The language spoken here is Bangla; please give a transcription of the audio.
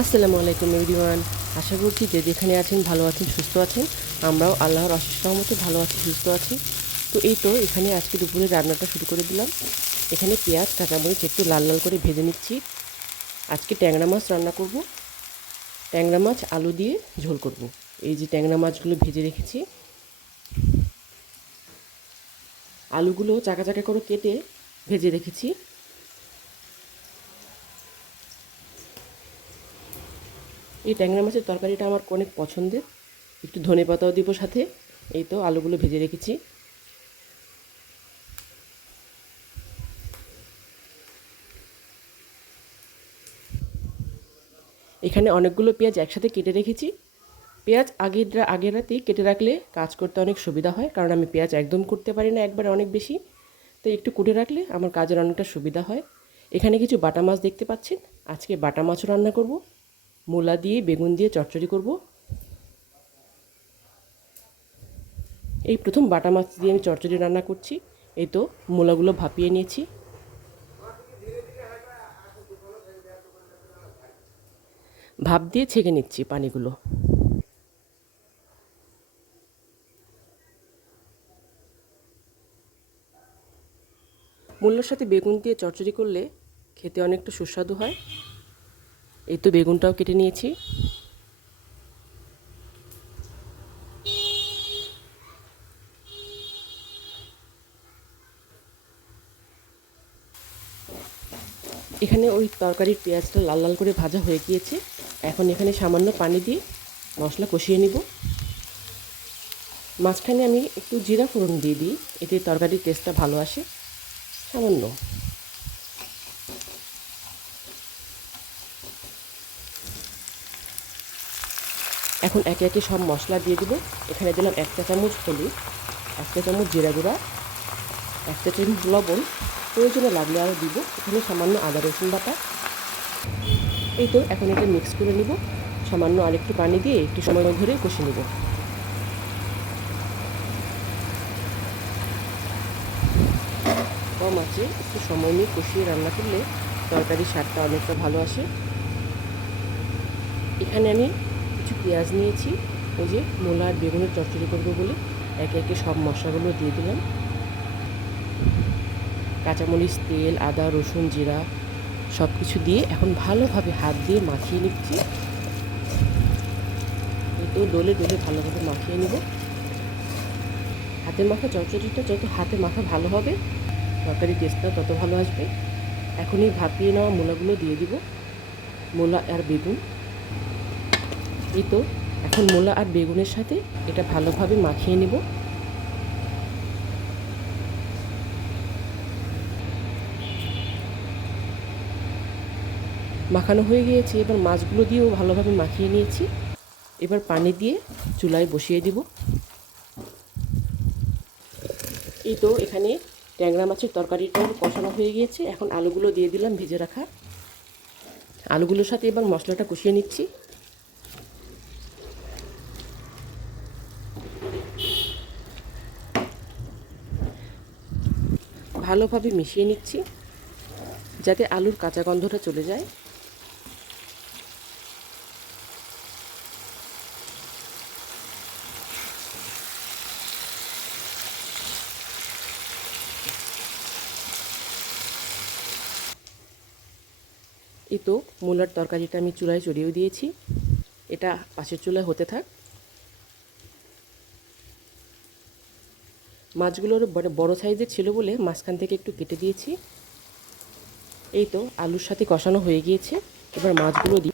আসসালামু আলাইকুম এভরিওয়ান। আশা করছি যে যেখানে আছেন ভালো আছেন, সুস্থ আছেন। আমরাও আল্লাহর অশেষ রহমতে ভালো আছি, সুস্থ আছি। তো এই তো এখানে আজকে দুপুরে রান্নাটা শুরু করে দিলাম। এখানে পেঁয়াজ কাঁচামরিচ একটু লাল লাল করে ভেজে নিচ্ছি। আজকে ট্যাংরা মাছ রান্না করব। ট্যাংরা মাছ আলু দিয়ে ঝোল করব। এই যে ট্যাংরা মাছগুলো ভেজে রেখেছি, আলুগুলো চাকা চাকা করে কেটে ভেজে রেখেছি। এই ট্যাংরা মাছের তরকারিটা আমার অনেক পছন্দের। একটু ধনেপাতাও দিব সাথে। এই তো আলুগুলো ভেজে রেখেছি। এখানে অনেকগুলো পেঁয়াজ একসাথে কেটে রেখেছি। পেঁয়াজ আগের রাতেই কেটে রাখলে কাজ করতে অনেক সুবিধা হয়, কারণ আমি পেঁয়াজ একদম করতে পারি না, একবারে অনেক বেশি। তো একটু কুটে রাখলে আমার কাজের অনেকটা সুবিধা হয়। এখানে কিছু বাটা মাছ দেখতে পাচ্ছেন। আজকে বাটা মাছও রান্না করব। মূলা দিয়ে বেগুন দিয়ে চচ্চড়ি করব। এই প্রথম বাটা মাছ দিয়ে আমি চচ্চড়ি রান্না করছি। এই তো মূলাগুলো ভাপিয়ে নিয়েছি। ভাপ দিয়ে ছেঁকে নিচ্ছি পানিগুলো। মূলার সাথে বেগুন দিয়ে চচ্চড়ি করলে খেতে অনেকটা সুস্বাদু হয়। এই তো বেগুনটাও কেটে নিয়েছি। এখানে ওই তরকারির পেঁয়াজটা লাল লাল করে ভাজা হয়ে গিয়েছে। এখন এখানে সামান্য পানি দিয়ে মশলা কষিয়ে নিব। মাঝখানে আমি একটু জিরা ফোড়ন দিয়ে দিই, এতে তরকারির টেস্টটা ভালো আসে। সামান্য। এখন একে একে সব মশলা দিয়ে দিব। এখানে দিলাম 1 চা চামচ হলুদ, 1 চা চামচ জিরা গুঁড়া, 1 চা চামচ লবণ, প্রয়োজনে লাগলে আরও দিব। এখানে সামান্য আদা রসুন বাটা। এই তো এখন এটা মিক্স করে নিব। সামান্য আরেকটু পানি দিয়ে একটু সময় ধরে কষে নিব। কম আছে একটু সময় নিয়ে কষিয়ে রান্না করলে তরকারির স্বাদটা অনেকটা ভালো আসে। এখানে আমি কিছু পেঁয়াজ নিয়েছি, ওই যে মূলা আর বেগুনের চচ্চড়ি করবো বলে একে একে সব মশলাগুলো দিয়ে দিলাম। কাঁচামরিচ, তেল, আদা রসুন জিরা সব কিছু দিয়ে এখন ভালোভাবে হাত দিয়ে মাখিয়ে নিচ্ছি। তো ডলে ডলে ভালোভাবে মাখিয়ে নিব। হাতে মাখা চচ্চড়িটা যত হাতে মাখা ভালো হবে, তরকারি টেস্টটা তত ভালো আসবে। এখনই ভাপিয়ে নেওয়া মূলাগুলো দিয়ে দিব, মূলা আর বেগুন। এই তো এখন মূলা আর বেগুনের সাথে এটা ভালোভাবে মাখিয়ে নেব। মাখানো হয়ে গিয়েছে, এবার মাছগুলো দিয়েও ভালোভাবে মাখিয়ে নিয়েছি। এবার পানি দিয়ে চুলায় বসিয়ে দিব। এই তো এখানে ট্যাংরা মাছের তরকারিটাও কষানো হয়ে গিয়েছে। এখন আলুগুলো দিয়ে দিলাম ভেজে রাখা। আলুগুলোর সাথে এবার মশলাটা কষিয়ে নিচ্ছি। ভালোভাবে মিশিয়ে নিচ্ছি যাতে আলুর কাঁচা গন্ধটা চলে যায়। এই তো মূলার তরকারিটা আমি চুলায় চড়িয়েও দিয়েছি। এটা পাশের চুলায় হতে থাক। মাছগুলোর বড় সাইজের ছিল বলে মাঝখান থেকে একটু কেটে দিয়েছি। এই তো আলুর সাথে কষানো হয়ে গিয়েছে, এবার মাছগুলো দিই।